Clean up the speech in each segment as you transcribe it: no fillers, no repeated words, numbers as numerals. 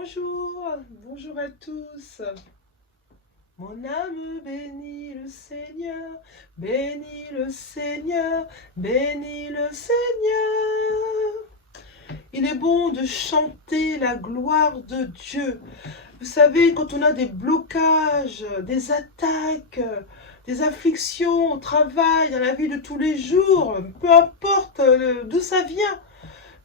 Bonjour, bonjour à tous. Mon âme bénit le Seigneur, bénit le Seigneur, bénit le Seigneur. Il est bon de chanter la gloire de Dieu. Vous savez, quand on a des blocages, des attaques, des afflictions au travail, dans la vie de tous les jours, peu importe d'où ça vient,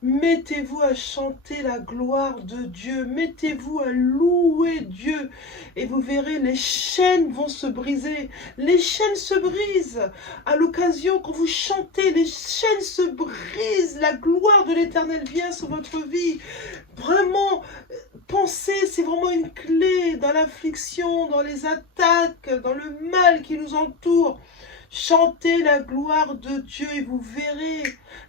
mettez-vous à chanter la gloire de Dieu, mettez-vous à louer Dieu et vous verrez les chaînes vont se briser, les chaînes se brisent à l'occasion quand vous chantez, les chaînes se brisent, la gloire de l'Éternel vient sur votre vie. Vraiment, pensez, c'est vraiment une clé dans l'affliction, dans les attaques, dans le mal qui nous entoure. Chantez la gloire de Dieu et vous verrez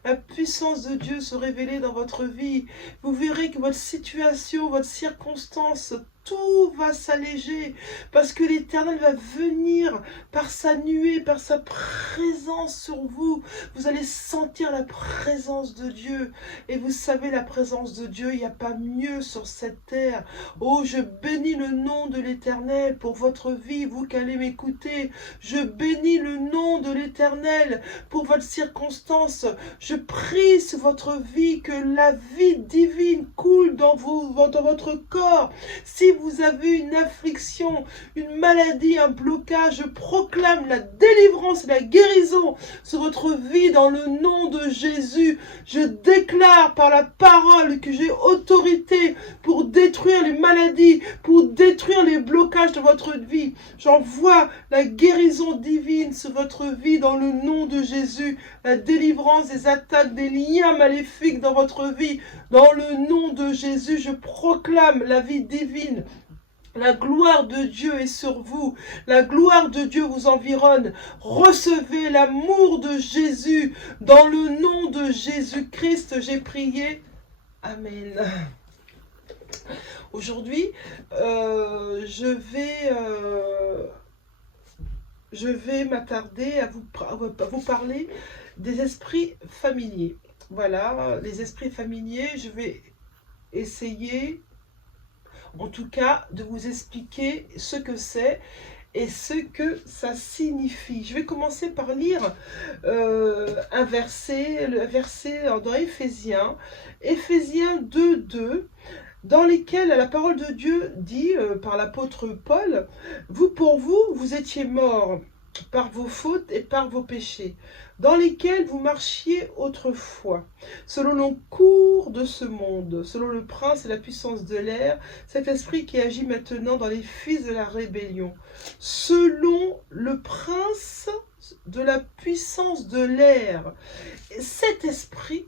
la puissance de Dieu se révéler dans votre vie. Vous verrez que votre situation, votre circonstance, tout va s'alléger parce que l'Éternel va venir par sa nuée, par sa présence sur vous. Vous allez sentir la présence de Dieu. Et vous savez, la présence de Dieu, il n'y a pas mieux sur cette terre. Oh, je bénis le nom de l'Éternel pour votre vie, vous qui allez m'écouter. Je bénis le nom de l'Éternel pour votre circonstance. Je prie sur votre vie que la vie divine coule dans votre corps. Si vous avez une affliction, une maladie, un blocage, je proclame la délivrance et la guérison sur votre vie dans le nom de Jésus. Je déclare par la parole que j'ai autorité pour détruire les maladies, pour détruire les blocages de votre vie. J'envoie la guérison divine sur votre vie dans le nom de Jésus, la délivrance des attaques, des liens maléfiques dans votre vie. Dans le nom de Jésus, je proclame la vie divine. La gloire de Dieu est sur vous. La gloire de Dieu vous environne. Recevez l'amour de Jésus. Dans le nom de Jésus-Christ, j'ai prié. Amen. Aujourd'hui, je vais m'attarder à vous parler des esprits familiers. Voilà, les esprits familiers, je vais essayer, en tout cas, de vous expliquer ce que c'est et ce que ça signifie. Je vais commencer par lire un verset, le verset dans Éphésiens 2:2, dans lesquels la parole de Dieu dit par l'apôtre Paul, pour vous, vous étiez morts par vos fautes et par vos péchés, dans lesquels vous marchiez autrefois, selon le cours de ce monde, selon le prince et la puissance de l'air, cet esprit qui agit maintenant dans les fils de la rébellion, selon le prince de la puissance de l'air. Cet esprit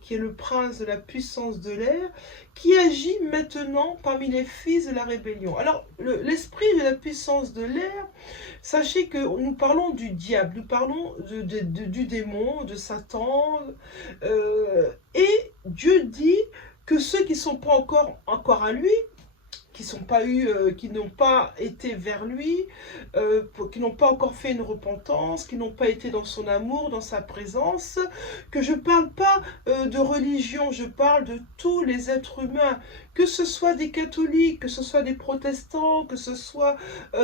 qui est le prince de la puissance de l'air, qui agit maintenant parmi les fils de la rébellion. Alors, l'esprit de la puissance de l'air, sachez que nous parlons du diable, nous parlons du démon, de Satan, et Dieu dit que ceux qui ne sont pas encore à lui, qui n'ont pas été vers lui, qui n'ont pas encore fait une repentance, qui n'ont pas été dans son amour, dans sa présence, que je ne parle pas de religion, je parle de tous les êtres humains, que ce soit des catholiques, que ce soit des protestants, que ce soit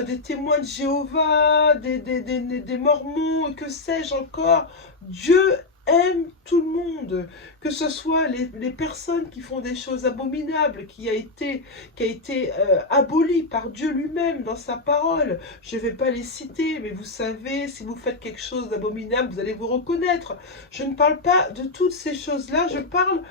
des témoins de Jéhovah, des mormons, que sais-je encore, Dieu aime tout le monde, que ce soit les personnes qui font des choses abominables, qui a été aboli par Dieu lui-même dans sa parole. Je ne vais pas les citer, mais vous savez, si vous faites quelque chose d'abominable, vous allez vous reconnaître. Je ne parle pas de toutes ces choses-là, je parle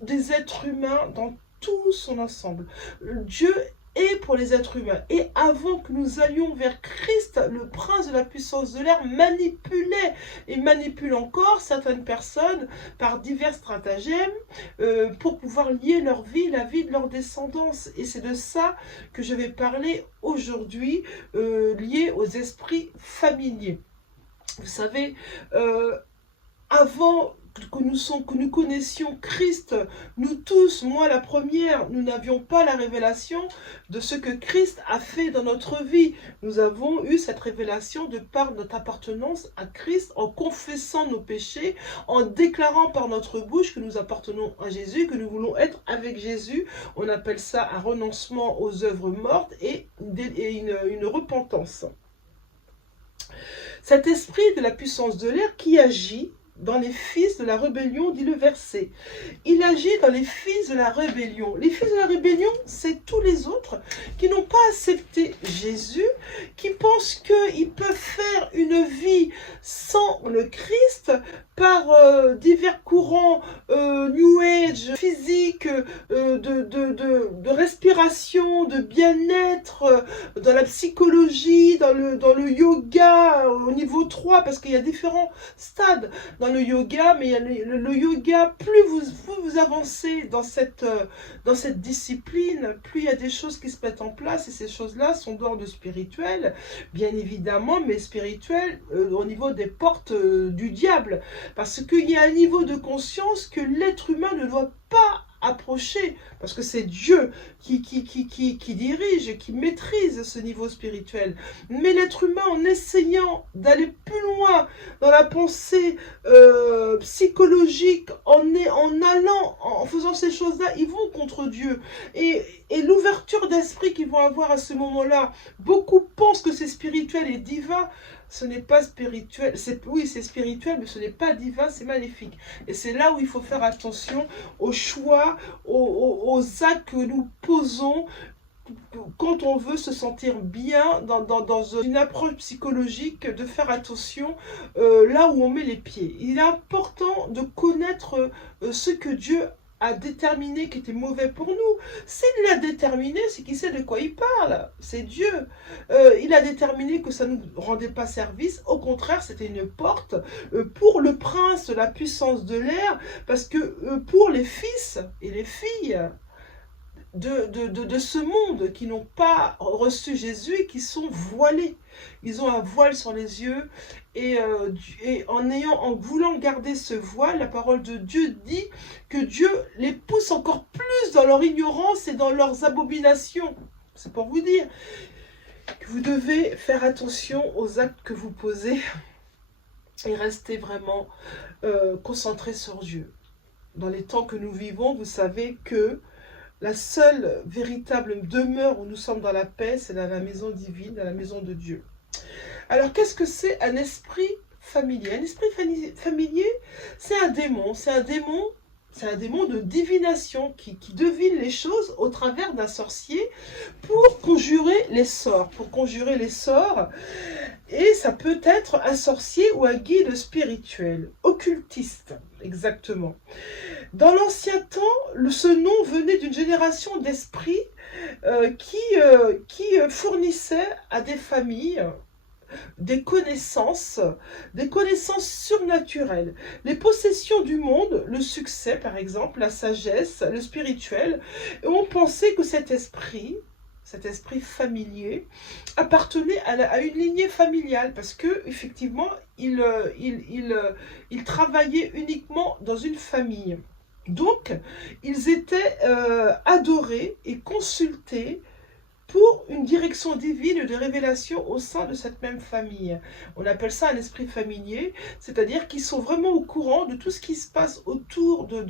des êtres humains dans tout son ensemble. Dieu est pour les êtres humains. Et avant que nous allions vers Christ, le prince de la puissance de l'air manipulait et manipule encore certaines personnes par divers stratagèmes pour pouvoir lier leur vie, la vie de leur descendance. Et c'est de ça que je vais parler aujourd'hui, lié aux esprits familiers. Vous savez, avant que nous connaissions Christ, nous tous, moi la première, nous n'avions pas la révélation de ce que Christ a fait dans notre vie. Nous avons eu cette révélation de par notre appartenance à Christ, en confessant nos péchés, en déclarant par notre bouche que nous appartenons à Jésus, que nous voulons être avec Jésus. On appelle ça un renoncement aux œuvres mortes et une repentance. Cet esprit de la puissance de l'air qui agit dans les fils de la rébellion, dit le verset. Il agit dans les fils de la rébellion. Les fils de la rébellion, c'est tous les autres qui n'ont pas accepté Jésus, qui pensent qu'ils peuvent faire une vie sans le Christ par divers courants New Age, physique, de respiration, de bien-être, dans la psychologie, dans le yoga, au niveau 3, parce qu'il y a différents stades dans le yoga, mais il y a le yoga, plus vous avancez dans cette discipline, plus il y a des choses qui se mettent en place, et ces choses-là sont d'ordre spirituel, bien évidemment, mais spirituel au niveau des portes du diable, parce qu'il y a un niveau de conscience que l'être humain ne doit pas approcher, parce que c'est Dieu qui dirige, qui maîtrise ce niveau spirituel. Mais l'être humain, en essayant d'aller plus loin dans la pensée psychologique, en faisant ces choses-là, ils vont contre Dieu. Et l'ouverture d'esprit qu'ils vont avoir à ce moment-là, beaucoup pensent que c'est spirituel et divin. Ce n'est pas spirituel, oui c'est spirituel, mais ce n'est pas divin, c'est maléfique. Et c'est là où il faut faire attention aux choix, aux actes que nous posons quand on veut se sentir bien dans une approche psychologique, de faire attention là où on met les pieds. Il est important de connaître ce que Dieu a déterminé qui était mauvais pour nous. S'il l'a déterminé, c'est qu'il sait de quoi il parle. C'est Dieu. Il a déterminé que ça ne nous rendait pas service. Au contraire, c'était une porte pour le prince de la puissance de l'air, parce que pour les fils et les filles de ce monde qui n'ont pas reçu Jésus et qui sont voilés. Ils ont un voile sur les yeux et en voulant garder ce voile, la parole de Dieu dit que Dieu les pousse encore plus dans leur ignorance et dans leurs abominations. C'est pour vous dire que vous devez faire attention aux actes que vous posez et rester vraiment concentré sur Dieu. Dans les temps que nous vivons, vous savez que la seule véritable demeure où nous sommes dans la paix, c'est dans la maison divine, dans la maison de Dieu. Alors, qu'est-ce que c'est un esprit familier? Un esprit familier, c'est un démon. C'est un démon de divination qui devine les choses au travers d'un sorcier pour conjurer les sorts. Et ça peut être un sorcier ou un guide spirituel, occultiste, exactement. Dans l'ancien temps, ce nom venait d'une génération d'esprits qui fournissaient à des familles des connaissances surnaturelles. Les possessions du monde, le succès par exemple, la sagesse, le spirituel, et on pensait que cet esprit familier appartenait à une lignée familiale, parce que effectivement il travaillait uniquement dans une famille. Donc, ils étaient adorés et consultés pour une direction divine de révélation au sein de cette même famille. On appelle ça un esprit familier, c'est-à-dire qu'ils sont vraiment au courant de tout ce qui se passe autour de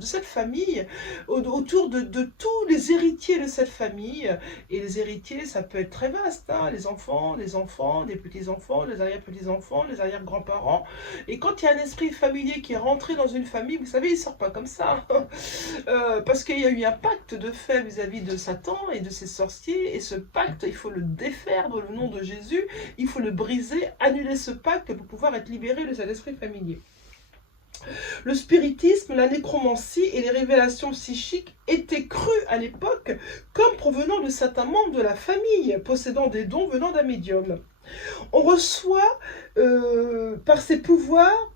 cette famille, autour de tous les héritiers de cette famille. Et les héritiers, ça peut être très vaste, hein, les enfants, les petits-enfants, les arrière-petits-enfants, les arrière-grands-parents. Et quand il y a un esprit familier qui est rentré dans une famille, vous savez, il ne sort pas comme ça. Parce qu'il y a eu un pacte de fait vis-à-vis de Satan et de ses sorciers. Et ce pacte, il faut le défaire dans le nom de Jésus, il faut le briser, annuler ce pacte pour pouvoir être libéré de cet esprit familier. Le spiritisme, la nécromancie et les révélations psychiques étaient crues à l'époque comme provenant de certains membres de la famille, possédant des dons venant d'un médium. On reçoit par ces pouvoirs,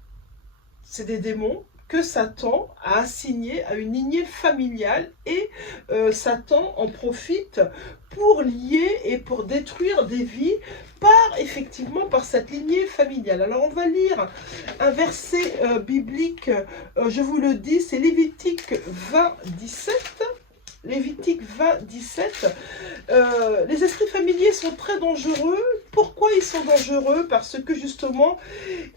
c'est des démons, que Satan a assigné à une lignée familiale et Satan en profite pour lier et pour détruire des vies par cette lignée familiale. Alors on va lire un verset biblique, je vous le dis, c'est Lévitique 20, 17. Lévitique 20, 17. Les esprits familiers sont très dangereux. Pourquoi ils sont dangereux? Parce que justement,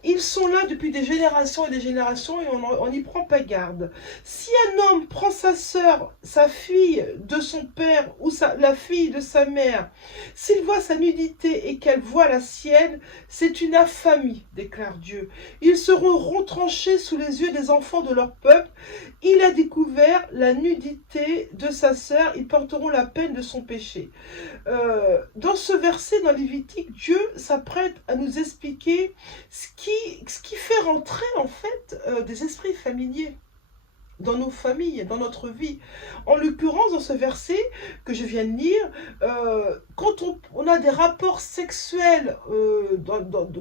ils sont là depuis des générations et des générations et on n'y prend pas garde. Si un homme prend sa sœur, sa fille de son père ou la fille de sa mère, s'il voit sa nudité et qu'elle voit la sienne, c'est une infamie, déclare Dieu. Ils seront retranchés sous les yeux des enfants de leur peuple. Il a découvert la nudité de sa sœur, ils porteront la peine de son péché. Dans ce verset, dans Lévitique, Dieu s'apprête à nous expliquer ce qui fait rentrer en fait des esprits familiers dans nos familles, dans notre vie. En l'occurrence, dans ce verset que je viens de lire, quand on a des rapports sexuels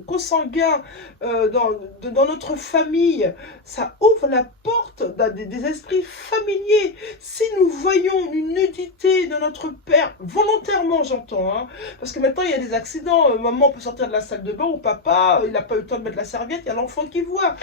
consanguins dans notre famille, ça ouvre la porte des esprits familiers. Si nous voyons une nudité de notre père, volontairement j'entends, hein, parce que maintenant il y a des accidents, maman peut sortir de la salle de bain ou papa, il n'a pas eu le temps de mettre la serviette, il y a l'enfant qui voit.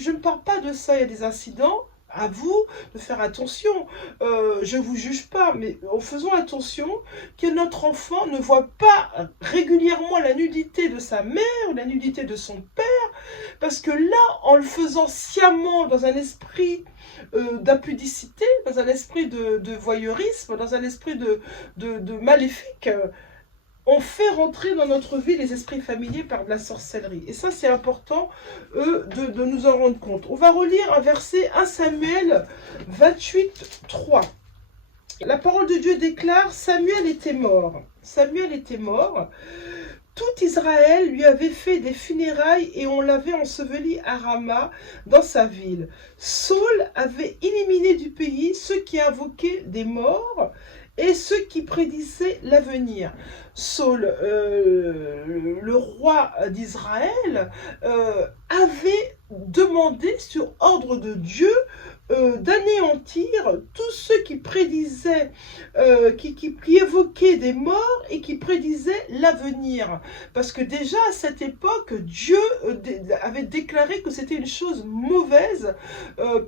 Je ne parle pas de ça, il y a des incidents. À vous de faire attention, je ne vous juge pas, mais faisons attention que notre enfant ne voit pas régulièrement la nudité de sa mère ou la nudité de son père, parce que là, en le faisant sciemment dans un esprit d'impudicité, dans un esprit de voyeurisme, dans un esprit de maléfique, on fait rentrer dans notre vie les esprits familiers par de la sorcellerie. Et ça, c'est important de nous en rendre compte. On va relire un verset, 1 Samuel 28, 3. La parole de Dieu déclare, Samuel était mort. Samuel était mort. Tout Israël lui avait fait des funérailles et on l'avait enseveli à Rama, dans sa ville. Saul avait éliminé du pays ceux qui invoquaient des morts et ceux qui prédisaient l'avenir. Saul, le roi d'Israël, avait demandé sur ordre de Dieu d'anéantir tous ceux qui prédisaient, qui évoquaient des morts et qui prédisaient l'avenir. Parce que déjà à cette époque, Dieu avait déclaré que c'était une chose mauvaise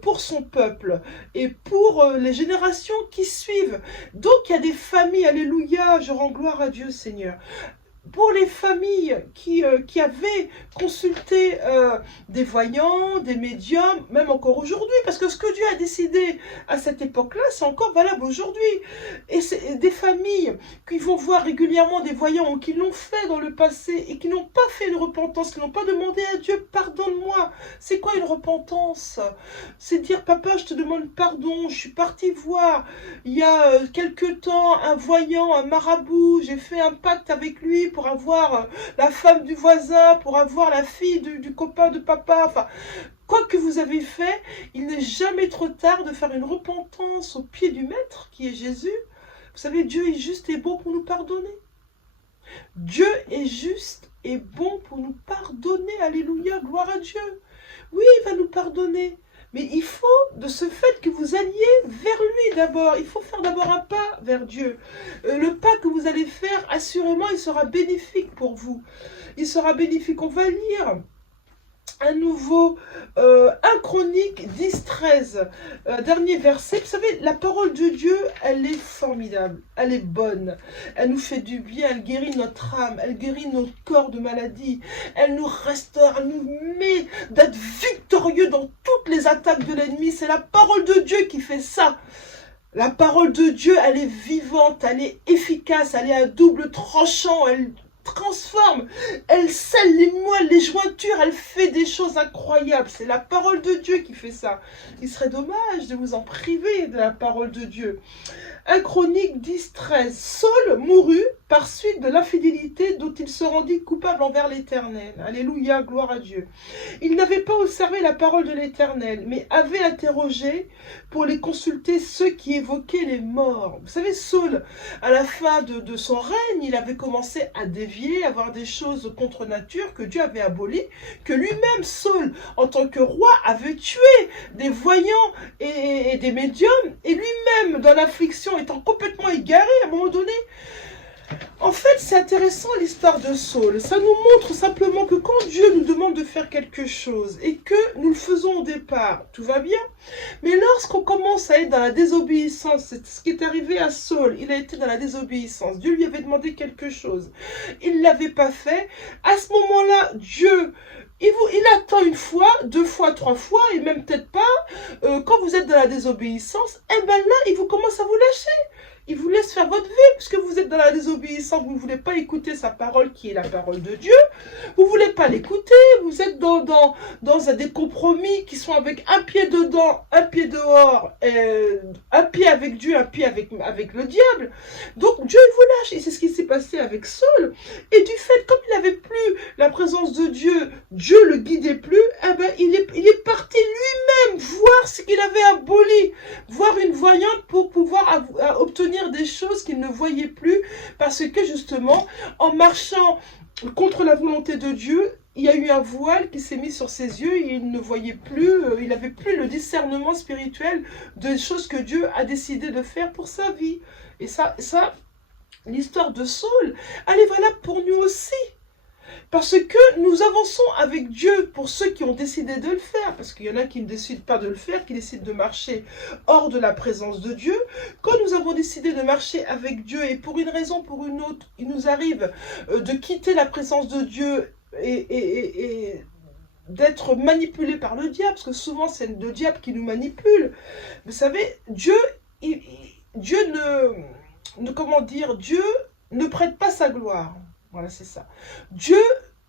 pour son peuple et pour les générations qui suivent. Donc il y a des familles, alléluia, je rends gloire à Dieu Seigneur. Pour les familles qui avaient consulté des voyants, des médiums, même encore aujourd'hui, parce que ce que Dieu a décidé à cette époque-là, c'est encore valable aujourd'hui. Et c'est des familles qui vont voir régulièrement des voyants ou qui l'ont fait dans le passé et qui n'ont pas fait une repentance, qui n'ont pas demandé à Dieu, pardonne-moi. C'est quoi une repentance? C'est dire, papa, je te demande pardon, je suis parti voir il y a quelque temps un voyant, un marabout, j'ai fait un pacte avec lui pour avoir la femme du voisin, pour avoir la fille du copain de papa, enfin, quoi que vous avez fait, il n'est jamais trop tard de faire une repentance au pied du Maître, qui est Jésus. Vous savez, Dieu est juste et bon pour nous pardonner. Dieu est juste et bon pour nous pardonner. Alléluia, gloire à Dieu. Oui, il va nous pardonner. Mais il faut, de ce fait, que vous alliez vers lui d'abord. Il faut faire d'abord un pas vers Dieu. Le pas que vous allez faire, assurément, il sera bénéfique pour vous. Il sera bénéfique. On va lire à nouveau 1 Chronique 10, 13, dernier verset. Vous savez, la parole de Dieu, elle est formidable, elle est bonne, elle nous fait du bien, elle guérit notre âme, elle guérit notre corps de maladie, elle nous restaure, elle nous met d'être victorieux dans toutes les attaques de l'ennemi. C'est la parole de Dieu qui fait ça. La parole de Dieu, elle est vivante, elle est efficace, elle est à double tranchant, elle transforme, elle scelle les moelles, les jointures, elle fait des choses incroyables. C'est la parole de Dieu qui fait ça. Il serait dommage de vous en priver de la parole de Dieu. 1 Chronique 10, 13. Saul mourut par suite de l'infidélité dont il se rendit coupable envers l'Éternel. Alléluia, gloire à Dieu. Il n'avait pas observé la parole de l'Éternel, mais avait interrogé pour les consulter ceux qui évoquaient les morts. Vous savez, Saul, à la fin de son règne, il avait commencé à dévier. dévier, avoir des choses contre nature que Dieu avait abolies, que lui-même, Saul, en tant que roi, avait tué des voyants et des médiums, et lui-même, dans l'affliction, étant complètement égaré à un moment donné. En fait, c'est intéressant l'histoire de Saul. Ça nous montre simplement que quand Dieu nous demande de faire quelque chose et que nous le faisons au départ, tout va bien. Mais lorsqu'on commence à être dans la désobéissance, c'est ce qui est arrivé à Saul. Il a été dans la désobéissance. Dieu lui avait demandé quelque chose. Il ne l'avait pas fait. À ce moment-là, Dieu... Il attend une fois, deux fois, trois fois, et même peut-être pas. Quand vous êtes dans la désobéissance, eh ben là, il vous commence à vous lâcher. Il vous laisse faire votre vie, puisque vous êtes dans la désobéissance, vous ne voulez pas écouter sa parole qui est la parole de Dieu, vous ne voulez pas l'écouter, vous êtes dans des compromis qui sont avec un pied dedans, un pied dehors, un pied avec Dieu, un pied avec le diable. Donc Dieu il vous lâche, et c'est ce qui s'est passé avec Saul. Et du fait, comme il n'avait plus la présence de Dieu, Dieu le guidait plus, eh ben, il est parti lui-même voir ce qu'il avait aboli, voir une voyante pour pouvoir obtenir des choses qu'il ne voyait plus, parce que justement, en marchant contre la volonté de Dieu, il y a eu un voile qui s'est mis sur ses yeux et il ne voyait plus, il n'avait plus le discernement spirituel des choses que Dieu a décidé de faire pour sa vie. Et ça l'histoire de Saul, elle est valable pour nous aussi. Parce que nous avançons avec Dieu pour ceux qui ont décidé de le faire. Parce qu'il y en a qui ne décident pas de le faire, qui décident de marcher hors de la présence de Dieu. Quand nous avons décidé de marcher avec Dieu et pour une raison, pour une autre, il nous arrive de quitter la présence de Dieu et d'être manipulé par le diable. Parce que souvent c'est le diable qui nous manipule. Vous savez, Dieu ne prête pas sa gloire. Voilà, c'est ça. Dieu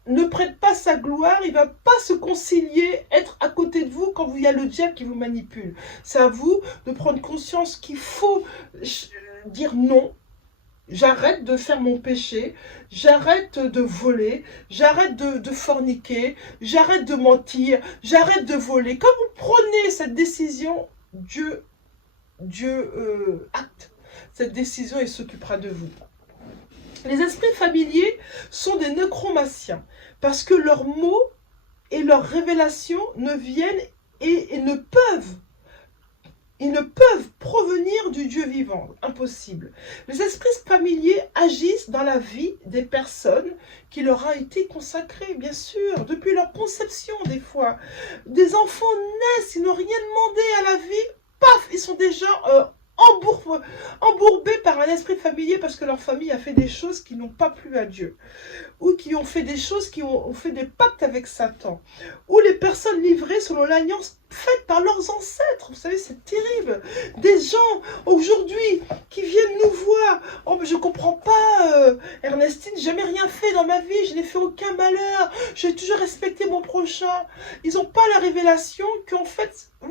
ne prête pas sa gloire, il ne va pas se concilier, être à côté de vous quand il y a le diable qui vous manipule. C'est à vous de prendre conscience qu'il faut dire non. J'arrête de faire mon péché, j'arrête de voler, j'arrête de forniquer, j'arrête de mentir, j'arrête de voler. Quand vous prenez cette décision, Dieu acte cette décision et s'occupera de vous. Les esprits familiers sont des nécromanciens parce que leurs mots et leurs révélations ne viennent et ne peuvent provenir du Dieu vivant. Impossible. Les esprits familiers agissent dans la vie des personnes qui leur a été consacrée, bien sûr, depuis leur conception des fois. Des enfants naissent, ils n'ont rien demandé à la vie, paf, ils sont déjà embourbés par un esprit familier parce que leur famille a fait des choses qui n'ont pas plu à Dieu, ou qui ont fait des choses qui ont fait des pactes avec Satan, ou les personnes livrées selon l'alliance faite par leurs ancêtres. Vous savez, c'est terrible. Des gens aujourd'hui qui viennent nous voir. Oh, mais je comprends pas, Ernestine, j'ai jamais rien fait dans ma vie, je n'ai fait aucun malheur, j'ai toujours respecté mon prochain. Ils n'ont pas la révélation qu'en fait, oui,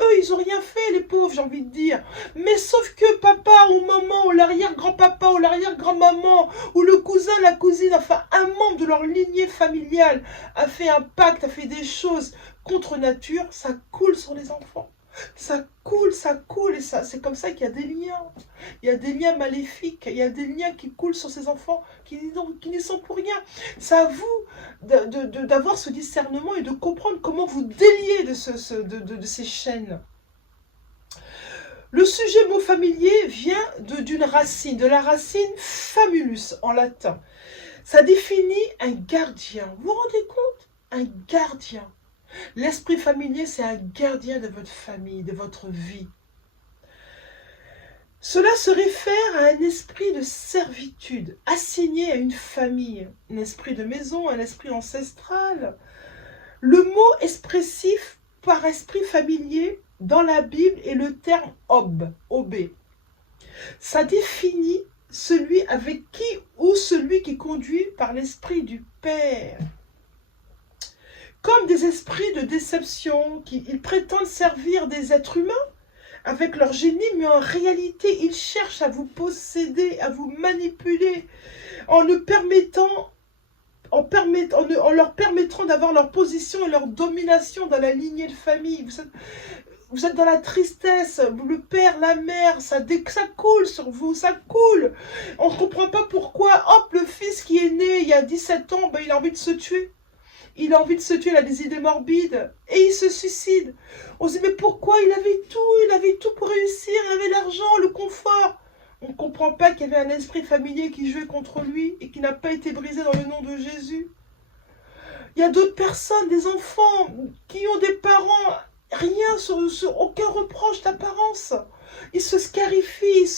eux, ils n'ont rien fait, les pauvres, j'ai envie de dire. Mais sauf que papa ou maman, ou l'arrière-grand-papa, ou l'arrière-grand-maman, ou le cousin, la cousine, enfin, un membre de leur lignée familiale a fait un pacte, a fait des choses contre nature, ça coule sur les enfants. Ça coule, et ça, c'est comme ça qu'il y a des liens. Il y a des liens maléfiques, il y a des liens qui coulent sur ces enfants qui n'y sont pour rien. C'est à vous d'avoir ce discernement et de comprendre comment vous délier de ces chaînes. Le sujet mot familier vient d'une racine, de la racine famulus en latin. Ça définit un gardien. Vous vous rendez compte? Un gardien. L'esprit familier, c'est un gardien de votre famille, de votre vie. Cela se réfère à un esprit de servitude, assigné à une famille, un esprit de maison, un esprit ancestral. Le mot expressif par esprit familier dans la Bible est le terme ob, obé. Ça définit celui avec qui ou celui qui conduit par l'esprit du Père. Comme des esprits de déception, ils prétendent servir des êtres humains avec leur génie, mais en réalité, ils cherchent à vous posséder, à vous manipuler, en leur permettant d'avoir leur position et leur domination dans la lignée de famille. Vous êtes dans la tristesse, le père, la mère, ça coule sur vous, ça coule. On ne comprend pas pourquoi. Hop, le fils qui est né il y a 17 ans, ben, il a envie de se tuer. Il a envie de se tuer, il a des idées morbides. Et il se suicide. On se dit, mais pourquoi? Il avait tout pour réussir. Il avait l'argent, le confort. On ne comprend pas qu'il y avait un esprit familier qui jouait contre lui et qui n'a pas été brisé dans le nom de Jésus. Il y a d'autres personnes, des enfants, qui ont des parents, rien, aucun reproche d'apparence. Ils se scarifient,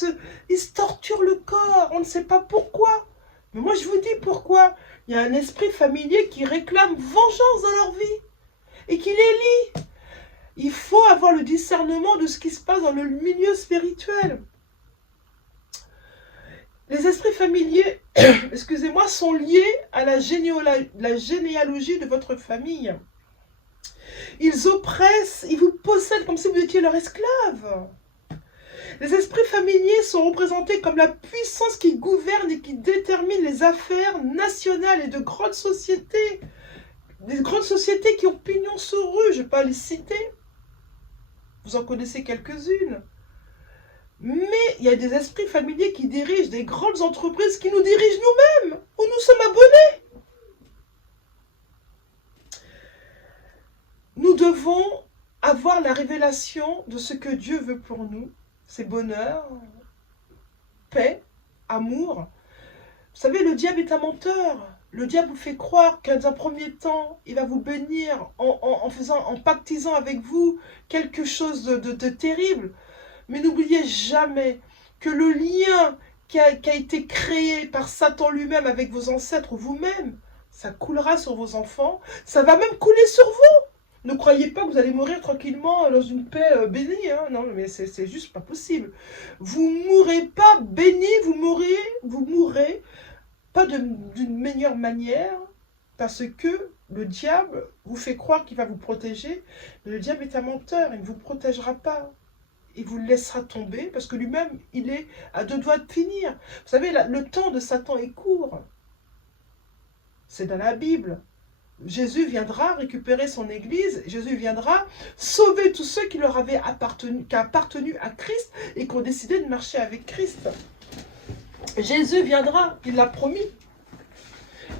ils se torturent le corps, on ne sait pas pourquoi. Mais moi je vous dis pourquoi. Il y a un esprit familier qui réclame vengeance dans leur vie et qui les lie. Il faut avoir le discernement de ce qui se passe dans le milieu spirituel. Les esprits familiers, excusez-moi, sont liés à la généalogie de votre famille. Ils oppressent, ils vous possèdent comme si vous étiez leur esclave. Les esprits familiers sont représentés comme la puissance qui gouverne et qui détermine les affaires nationales et de grandes sociétés. Des grandes sociétés qui ont pignon sur rue, je ne vais pas les citer. Vous en connaissez quelques-unes. Mais il y a des esprits familiers qui dirigent des grandes entreprises qui nous dirigent nous-mêmes, où nous sommes abonnés. Nous devons avoir la révélation de ce que Dieu veut pour nous. C'est bonheur, paix, amour. Vous savez, le diable est un menteur. Le diable vous fait croire qu'à un premier temps, il va vous bénir en pactisant avec vous quelque chose de terrible. Mais n'oubliez jamais que le lien qui a été créé par Satan lui-même avec vos ancêtres ou vous-même, ça coulera sur vos enfants, ça va même couler sur vous. Ne croyez pas que vous allez mourir tranquillement dans une paix bénie, hein. Non, mais c'est juste pas possible. Vous mourrez pas béni, vous mourrez pas d'une meilleure manière, parce que le diable vous fait croire qu'il va vous protéger, mais le diable est un menteur, il ne vous protégera pas. Il vous laissera tomber, parce que lui-même, il est à 2 doigts de finir. Vous savez, le temps de Satan est court. C'est dans la Bible. Jésus viendra récupérer son église, Jésus viendra sauver tous ceux qui leur avaient appartenu à Christ et qui ont décidé de marcher avec Christ. Jésus viendra, il l'a promis.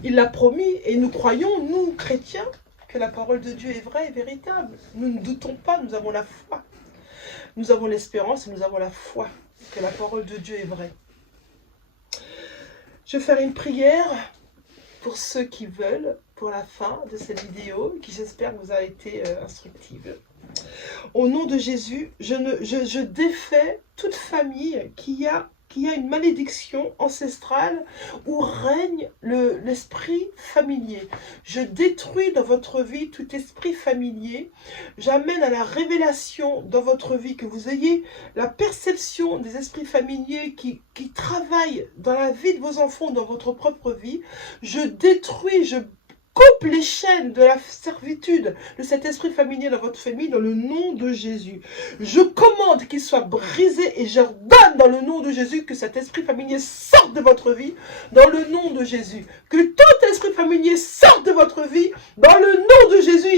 Il l'a promis et nous croyons, nous chrétiens, que la parole de Dieu est vraie et véritable. Nous ne doutons pas, nous avons la foi. Nous avons l'espérance et nous avons la foi que la parole de Dieu est vraie. Je vais faire une prière pour ceux qui veulent, pour la fin de cette vidéo, qui j'espère vous a été instructive. Au nom de Jésus, je défais toute famille qui a une malédiction ancestrale où règne l'esprit familier. Je détruis dans votre vie tout esprit familier. J'amène à la révélation dans votre vie que vous ayez la perception des esprits familiers qui travaillent dans la vie de vos enfants, dans votre propre vie. Je détruis, je coupe les chaînes de la servitude de cet esprit familier dans votre famille dans le nom de Jésus. Je commande qu'il soit brisé et j'ordonne dans le nom de Jésus que cet esprit familier sorte de votre vie dans le nom de Jésus. Que tout esprit familier sorte de votre vie dans le nom de Jésus.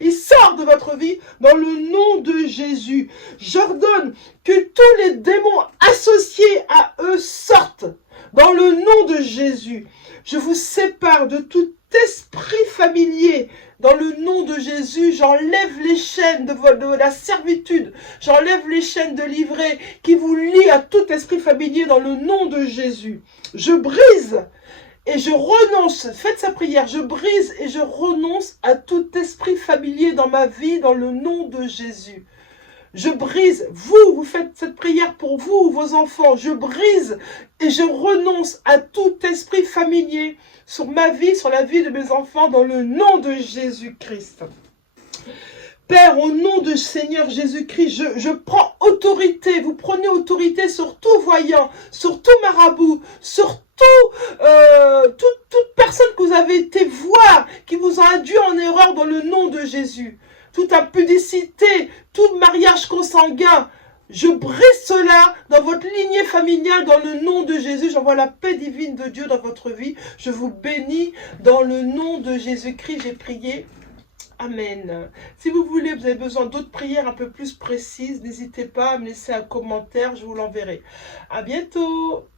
Il sort de votre vie dans le nom de Jésus. J'ordonne que tous les démons associés à eux sortent dans le nom de Jésus. Je vous sépare de tout esprit familier dans le nom de Jésus. J'enlève les chaînes de la servitude, j'enlève les chaînes de livret qui vous lient à tout esprit familier dans le nom de Jésus. Je brise et je renonce, faites sa prière, je brise et je renonce à tout esprit familier dans ma vie dans le nom de Jésus. Je brise, vous faites cette prière pour vous, vos enfants, je brise et je renonce à tout esprit familier sur ma vie, sur la vie de mes enfants, dans le nom de Jésus-Christ. Père, au nom de Seigneur Jésus-Christ, je prends autorité, vous prenez autorité sur tout voyant, sur tout marabout, sur toute personne que vous avez été voir, qui vous a induit en erreur dans le nom de Jésus. Toute impudicité, tout mariage consanguin, je brise cela dans votre lignée familiale dans le nom de Jésus. J'envoie la paix divine de Dieu dans votre vie. Je vous bénis dans le nom de Jésus-Christ. J'ai prié. Amen. Si vous voulez, vous avez besoin d'autres prières un peu plus précises, n'hésitez pas à me laisser un commentaire, je vous l'enverrai. À bientôt.